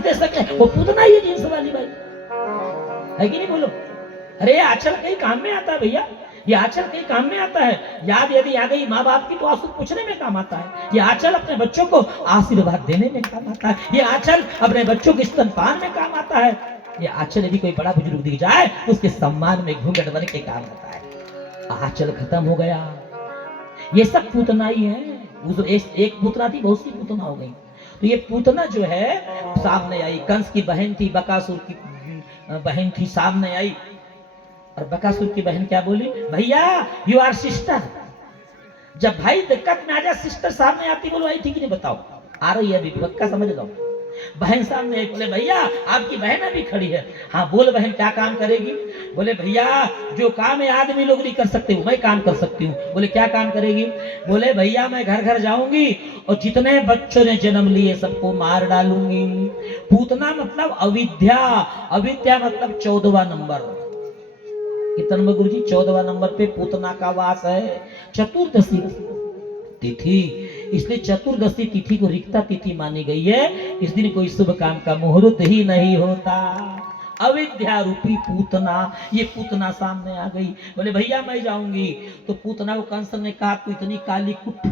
दे सके, वो पूतना ही है जींस वाली भाई, है कि नहीं बोलो? अरे आंचल कहीं काम में आता है भैया, ये आंचल कहीं काम में आता है। याद यदि आ गई माँ बाप की तो आंसू पूछने में काम आता है। ये आंचल अपने बच्चों को आशीर्वाद देने में काम आता है। ये आंचल अपने बच्चों के स्तनपान में काम आता है। ये आंचल यदि कोई बड़ा बुजुर्ग दिख जाए तो उसके सम्मान में घूंघट बन के काम आता है। आंचल खत्म हो गया, ये सब पूतना ही है। एक पूतना थी, बहुत सी पूतना हो गई। तो ये पूतना जो है सामने आई, कंस की बहन थी, बकासुर की बहन थी, सामने आई। और बकासुर की बहन क्या बोली? भैया यू आर सिस्टर। जब भाई दिक्कत में आ जाए सिस्टर सामने आती, बोलो आई ठीक नहीं, बताओ आ रही है अभी, पक्का समझ लो। बहन सामने आई, बोले भैया आपकी बहन अभी खड़ी है। हाँ बोल बहन क्या काम करेगी? बोले भैया जो काम है आदमी लोग नहीं कर सकते, मैं काम कर सकती हूँ। बोले क्या काम करेगी? बोले भैया मैं घर घर जाऊंगी और जितने बच्चों ने जन्म लिए सबको मार डालूंगी। पूतना मतलब अविद्या, अविद्या मतलब 14वां नंबर। कितना नंबर गुरुजी? 14वां नंबर पे पूतना का वास है। चतुर्दशी तिथि, इसलिए चतुर्दशी तिथि को रिक्ता तिथि मानी गई है। इस दिन कोई शुभ काम का मुहूर्त ही नहीं होता। अविद्या रूपी पूतना, ये पूतना सामने आ गई। बोले भैया मैं जाऊंगी। तो पूतना को कंस ने कहा तू इतनी काली कुट,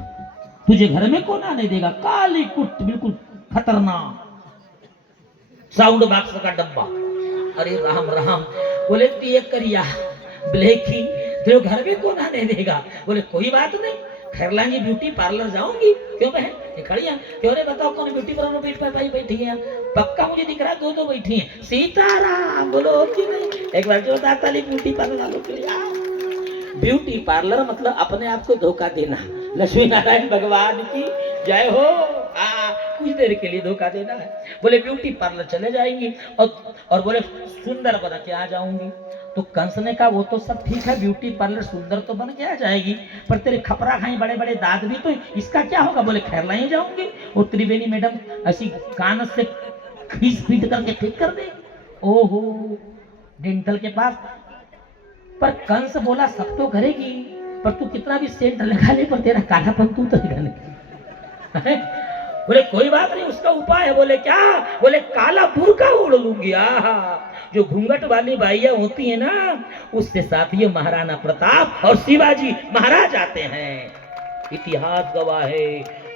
तुझे घर में कौन आने देगा? काली कुट, बिल्कुल खतरनाक साउंड बॉक्स का डब्बा। अरे राम राम। बोले तू ये करिया ब्लैकी, तेरे घर में कौन आने देगा? बोले कोई बात नहीं, खैरलांगी ब्यूटी पार्लर जाऊंगी। क्यों बहन ये खड़ी है? क्यों रे बताओ कौन ब्यूटी पार्लर में भाई बैठी है? पक्का मुझे दिख रहा है दो बैठी है। सीताराम बोलो कि नहीं? एक बार जो ताली ब्यूटी पार्लर वालों के लिए। ब्यूटी पार्लर मतलब अपने आप को धोखा देना। लक्ष्मी नारायण भगवान की जय हो। कुछ देर के लिए धोखा देना है। बोले ब्यूटी पार्लर चले जाएंगी और बोले सुंदर बन के आ जाऊंगी। तो कंस ने कहा वो तो सब ठीक है, ब्यूटी पार्लर सुंदर तो बन के आ जाएगी, पर तेरे खपरा खाई बड़े बड़े दांत भी, तो इसका क्या होगा? बोले खैरला ही जाऊंगी। और त्रिवेणी मैडम ऐसी कान से खींच पीट करके ठीक कर दे। ओहो डेंटल के पास। पर कंस बोला सब तो करेगी, पर तू कितना भी सेंट लगा ले पर तेरा कालापन तू तो नहीं। बोले कोई बात नहीं, उसका उपाय है। बोले क्या? बोले काला बुर्का ओढ़ लूंगी। आहा, जो घूंघट वाली बाइयां होती है ना, उससे साथ ये महाराणा प्रताप और शिवाजी महाराज आते हैं। इतिहास गवाह है।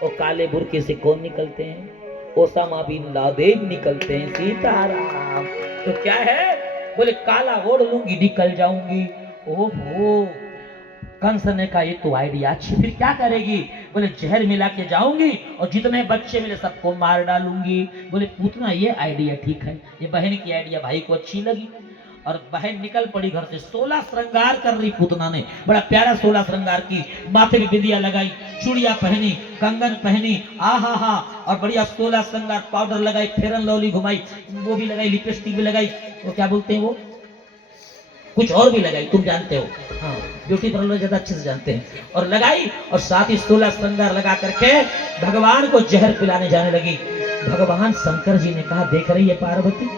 और काले बुर्के से कौन निकलते हैं? ओसामा बिन लादेन निकलते हैं। सीताराम। तो क्या है? बोले काला ओढ़ लूंगी निकल जाऊंगी। ओहो कंस ने कहा ये तो आइडिया अच्छी। फिर क्या करेगी? बोले जहर मिला के जाऊंगी और जितने बच्चे मिले सबको मार डालूंगी। बोले पूतना ये आइडिया ठीक है। ये बहन की आइडिया भाई को अच्छी लगी और बहन निकल पड़ी घर से। 16 श्रृंगार कर रही पूतना ने, बड़ा प्यारा 16 श्रृंगार की। माथे में बिंदिया लगाई, चूड़िया पहनी, कंगन पहनी, आहा हा, और बढ़िया 16 श्रृंगार, पाउडर लगाई, फेरन लवली घुमाई, वो भी लगाई, लिपस्टिक भी लगाई, वो क्या बोलते हैं वो कुछ और भी लगाई, तुम जानते हो। हाँ ब्यूटी पार्लर ज्यादा अच्छे से जानते हैं। और लगाई और साथ ही 16 श्रृंगार लगा करके भगवान को जहर पिलाने जाने लगी। भगवान शंकर जी ने कहा देख रही है पार्वती,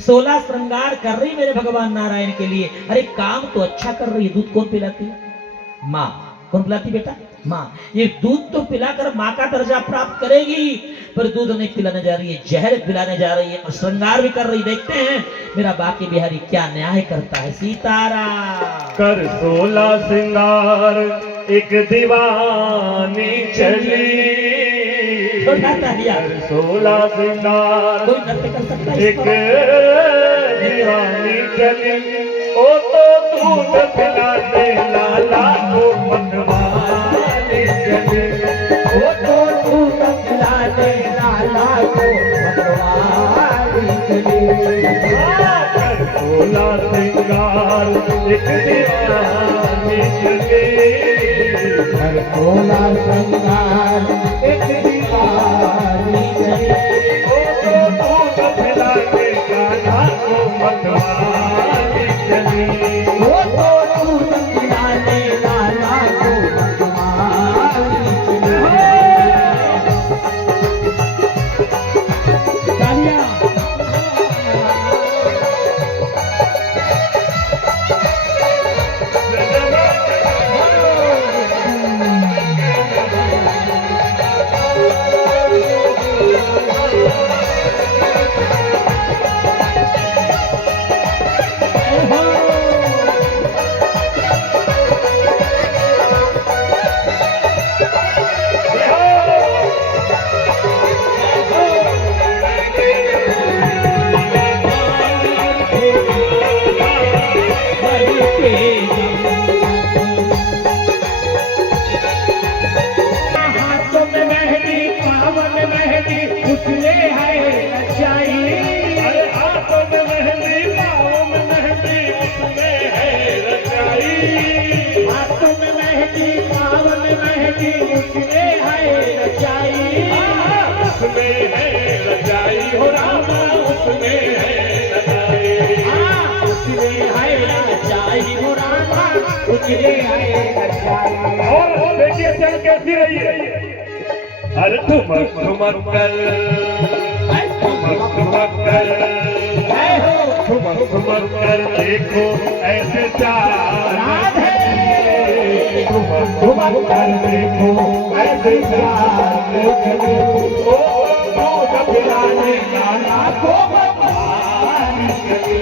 16 श्रृंगार कर रही मेरे भगवान नारायण के लिए। अरे काम तो अच्छा कर रही है। दूध कौन पिलाती है? माँ। कौन पिलाती बेटा? माँ। ये दूध तो पिलाकर माँ का दर्जा प्राप्त करेगी, पर दूध नहीं पिलाने जा रही है, जहर पिलाने जा रही है और श्रृंगार भी कर रही। देखते हैं मेरा बाकी बिहारी क्या न्याय करता है। सीताराम। कर 16 श्रृंगार एक दीवानी चली। 16 श्रृंगार कोई नृत्य कर सकता है एक दीवानी चली। ओ तो दूध पिलाने लाला को मनवाने चली। वो तो दूध पिलाने लाला को मनवाने चली। कर 16 श्रृंगार एक दीवानी चली। कर 16 श्रृंगार एक दीवानी चली। ओ तो दूध पिलाने लाला को मनवाने चली। वो तो दूध पिलाने लाला को मनवाने चली। तालियां। मेहंदी पावन मेहंदी उसने है रचाई उसमें है रचाई हो रामा उसमें है रचाई उसने है रचाई हो रामा उसने है रचाई और देखिए चल कैसी रही है अरे ठुमक ठुमक कर ठुमक ठुमक कर ठुमक ठुमक कर देखो ऐसे चाँद ठुमक ठुमक कर देखो ऐसे चाँद ओ दूध पिलाने लाला को भगवान चले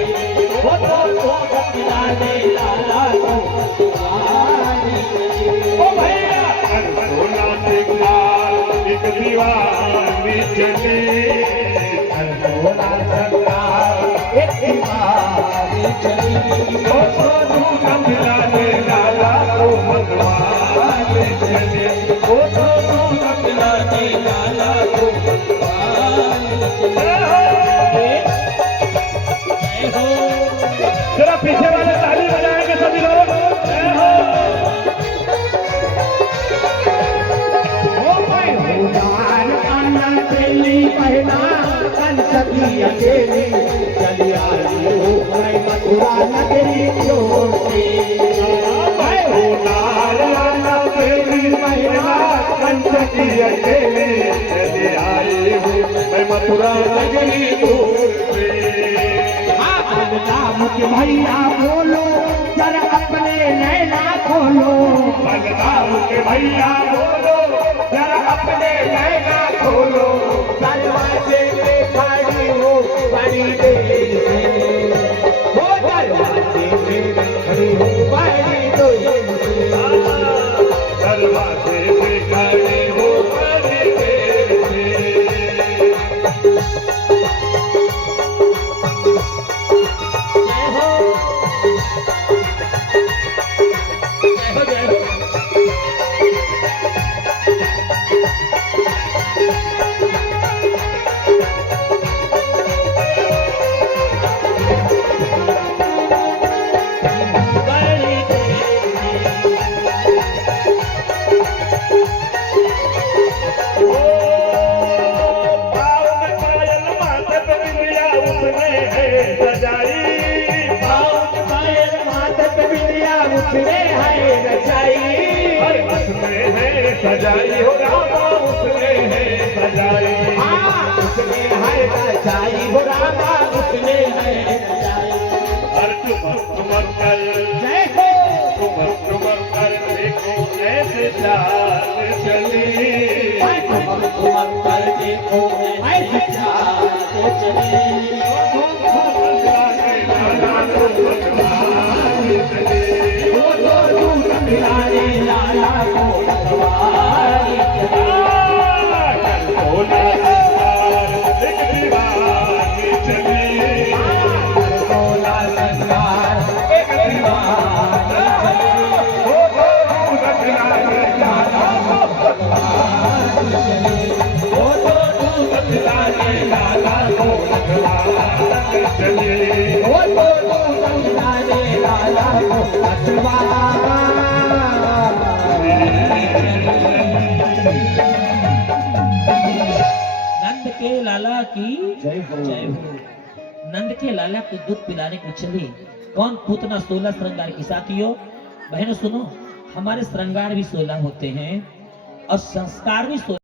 वो तो दूध पिलाने लाला को भगवान चले ओ भैया सोना सिंगार एक दीवानी चली सोना सिंगार एक दीवानी चली ओ दूध पिलाने लाला को भगवान चले ओ दूध पिलाने लाला को भगवान चले जरा पीछे वाले ताली बजाएंगे सभी लोग जय हो भगवान कान्हा दिल्ली पहना कन सखी अकेली चली आई हो मैं मथुरा नगरी छोड़ती नारायण देवी महिला पंचकी अकेली चली आई हूँ मैं मथुरा नगरी दूर से राम के भैया बोलो जरा अपने नैना खोलो बलराम के भैया बोलो जरा अपने नैना खोलो दरवाजे पे खड़ी हो बड़ी देर से वो दरवाजे पे खड़ी हो बड़ी देर से दरवाजे पे खड़े हो बड़ी देर से जय हो जय हो बड़ी पाँव में पायल माथे पे बिंदिया उसने है सजाई पायल माथे पे बिंदिया उसने है रचाई हर उसने है सजाई हो रामा उसने है सजाई उसने है रचाई हो रामा उसने है रचाई हर ठुमक ठुमक कर जय हो ठुमक ठुमक कर देखो ऐसे चाल चली घुमर कर देखो ऐसे चाहते चले वो तो दूध पिलाने लाला को भगवान चले सोला संगार एक दीवान चले वो तो दूध पिलाने लाला को भगवान चले वो तो दूध पिलाने लाला को भगवान चले वो तो दूध पिलाने लाला को भगवान नंद के लाला की जय हो नंद के लाला को दूध पिलाने को चली कौन पूतना 16 श्रृंगार की साथियों बहनों सुनो हमारे श्रृंगार भी 16 होते हैं और संस्कार भी 16